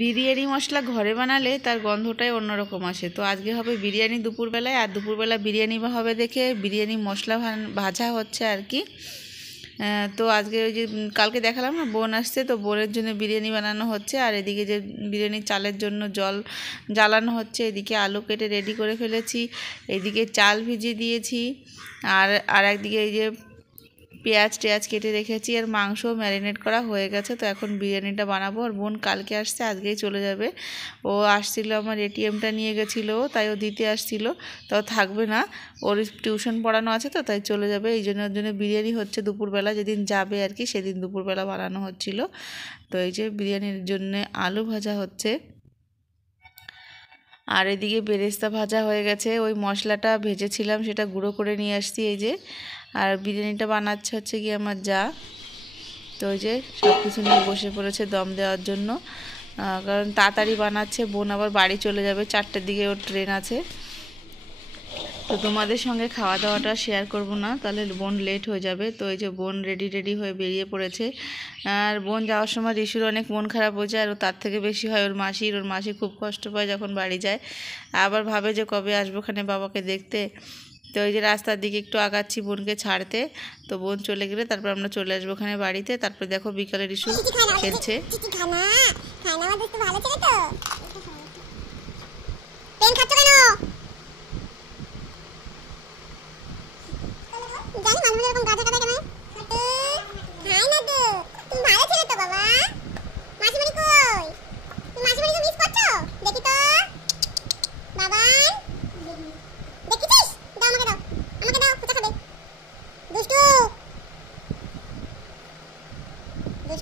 বিরিয়ানি মশলা ঘরে বানালে তার গন্ধটাই অন্যরকম আসে। তো আজকে হবে বিরিয়ানি দুপুরবেলায়, আর দুপুরবেলা বিরিয়ানি হবে দেখে বিরিয়ানি মশলা ভাজা হচ্ছে আর কি। তো আজকে ওই যে কালকে দেখালাম না বোন আসছে, তো বোনের জন্য বিরিয়ানি বানানো হচ্ছে। আর এদিকে যে বিরিয়ানি চালের জন্য জল জ্বালানো হচ্ছে, এদিকে আলু কেটে রেডি করে ফেলেছি, এদিকে চাল ভিজিয়ে দিয়েছি, আর একদিকে এই যে পেঁয়াজ কেটে রেখেছি, আর মাংস ম্যারিনেট করা হয়ে গেছে। তো এখন বিরিয়ানিটা বানাবো। আর বোন কালকে আসছে, আজকেই চলে যাবে। ও আসছিল, আমার এটিএমটা নিয়ে গেছিলো, তাই ও দিতে আসছিল, তাও থাকবে না, ওর টিউশন পড়ানো আছে, তো তাই চলে যাবে। এই জন্য ওর জন্য বিরিয়ানি হচ্ছে দুপুরবেলা, যেদিন যাবে আর কি সেদিন দুপুরবেলা বানানো হচ্ছিল। তো এই যে বিরিয়ানির জন্য আলু ভাজা হচ্ছে, আর এদিকে বেরেস্তা ভাজা হয়ে গেছে। ওই মশলাটা ভেজেছিলাম, সেটা গুঁড়ো করে নিয়ে আসছি এই যে। আর বিরিয়ানিটা বানাচ্ছে হচ্ছে কি আমার যা। তো ওই যে সব কিছু নিয়ে বসে পড়েছে দম দেওয়ার জন্য, কারণ তাড়াতাড়ি বানাচ্ছে। বোন আবার বাড়ি চলে যাবে, 4টের দিকে ওর ট্রেন আছে। তো তোমাদের সঙ্গে খাওয়া দাওয়াটা শেয়ার করব না, তাহলে বোন লেট হয়ে যাবে। তো এই যে বোন রেডি হয়ে বেরিয়ে পড়েছে। আর বোন যাওয়ার সময় ঋষুর অনেক মন খারাপ হয়েছে, আর তার থেকে বেশি হয় ওর মাসি খুব কষ্ট পায় যখন বাড়ি যায়, আবার ভাবে যে কবে আসবো ওখানে বাবাকে দেখতে। তো ওই যে রাস্তার দিকে একটু আগাচ্ছি বোনকে ছাড়তে। তো বোন চলে গেলে তারপর আমরা চলে আসবো ওখানে বাড়িতে। তারপর দেখো বিকালে ঋষু খেলছে।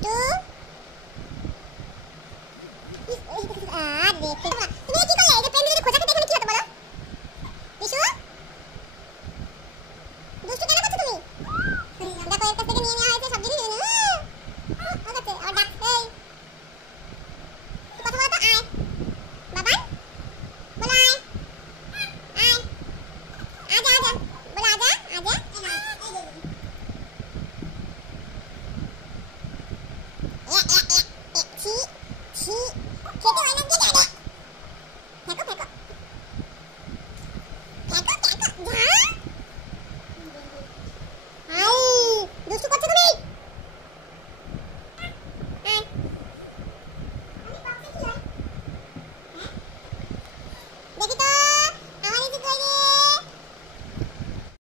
Yeah.